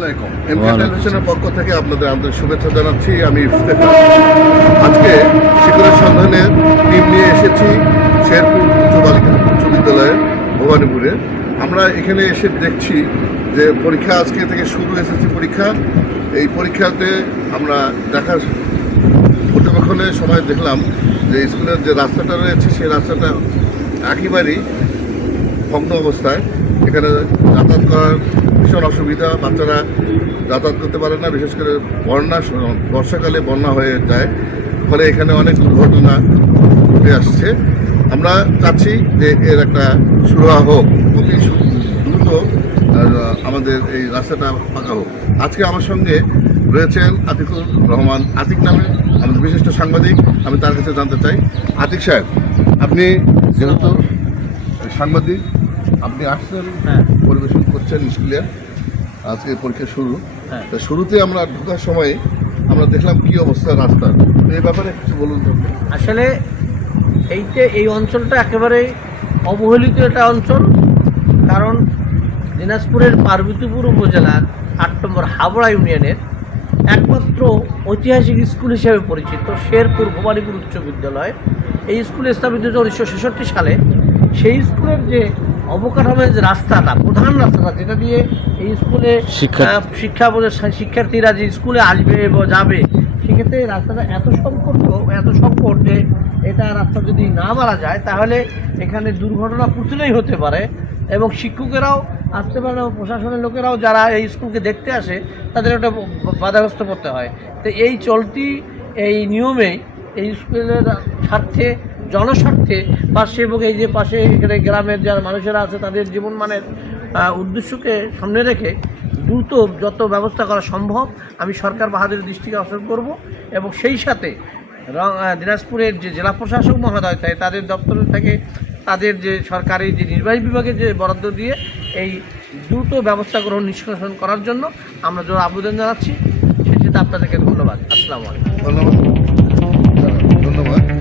আলাইকুম। এমকে টেলিভিশনের পক্ষ থেকে আপনাদের আন্তরিক শুভেচ্ছা জানাচ্ছি। আমি ইফতেখার। আজকে সন্ধানে টিম নিয়ে এসেছি শেরপুর উচ্চ বালিকা উচ্চ বিদ্যালয়ে ভবানীপুরে। আমরা এখানে এসে দেখছি যে পরীক্ষা আজকে থেকে শুরু এসেছে পরীক্ষা। এই পরীক্ষাতে আমরা দেখার পর্যবেক্ষণের সময় দেখলাম যে স্কুলের যে রাস্তাটা রয়েছে সেই রাস্তাটা একেবারেই ভগ্ন অবস্থায়। এখানে যাতায়াত করার ভীষণ অসুবিধা, বাচ্চারা যাতায়াত করতে পারে না, বিশেষ করে বন্যা, বর্ষাকালে বন্যা হয়ে যায়। ফলে এখানে অনেক দুর্ঘটনা ঘটে আসছে। আমরা চাচ্ছি যে এর একটা সুরাহা হোক সু- দ্রুত আমাদের এই রাস্তাটা পাকা হোক। আজকে আমার সঙ্গে রয়েছেন আতিকুর রহমান। আতিক নামে আমাদের বিশিষ্ট সাংবাদিক, আমি তার কাছে জানতে চাই। আতিক সাহেব, আপনি যেহেতু সাংবাদিক আপনি আসছেন হ্যাঁ। পরিবেশন করছেন স্কুলে আজকে পরীক্ষা শুরু। হ্যাঁ। তা শুরুতে আমরা ঢোকার সময় আমরা দেখলাম কি অবস্থা রাস্তার। এই ব্যাপারে কিছু বলুন তো আসলে এইটা এই অঞ্চলটা একেবারে অবহেলিত একটা অঞ্চল কারণ দিনাজপুরের পার্বতীপুর উপজেলার আট নম্বর হাবড়া ইউনিয়নের একমাত্র ঐতিহাসিক স্কুল হিসেবে পরিচিত শেরপুর ভবানীপুর উচ্চ বিদ্যালয়। এই স্কুল স্থাপিত হয়েছে উনিশশো ছেষট্টি সালে। সেই স্কুলের যে অবকাঠামোর যে রাস্তাটা প্রধান রাস্তাটা যেটা দিয়ে এই স্কুলে শিক্ষা- শিক্ষার্থীরা যে স্কুলে আসবে বা যাবে সেক্ষেত্রে রাস্তাটা এত সংকট এত সংকট যে এটা রাস্তা যদি না মারা যায় তাহলে এখানে দুর্ঘটনা প্রচুরই হতে পারে এবং শিক্ষকেরাও আসতে পারে এবং প্রশাসনের লোকেরাও যারা এই স্কুলকে দেখতে আসে তাদের একটা বাধাগ্রস্ত করতে হয়। তো এই চলতি এই নিয়মে এই স্কুলের স্বার্থে জনস্বার্থে পাশে এবং এই যে পাশে এখানে গ্রামের যারা মানুষেরা আছে, তাদের জীবনমানের উদ্দেশ্যকে সামনে রেখে দ্রুত যত ব্যবস্থা করা সম্ভব আমি সরকার বাহাদুরের দৃষ্টিকে আকর্ষণ করব এবং সেই সাথে দিনাজপুরের যে জেলা প্রশাসক মহোদয়, তাই তাদের দপ্তর থেকে তাদের যে সরকারি যে নির্বাহী বিভাগে যে বরাদ্দ দিয়ে এই দ্রুত ব্যবস্থা গ্রহণ, নিষ্কাশন করার জন্য আমরা জোর আবেদন জানাচ্ছি। সেক্ষেত্রে আপনাদেরকে ধন্যবাদ। আসসালামু আলাইকুম। ধন্যবাদ।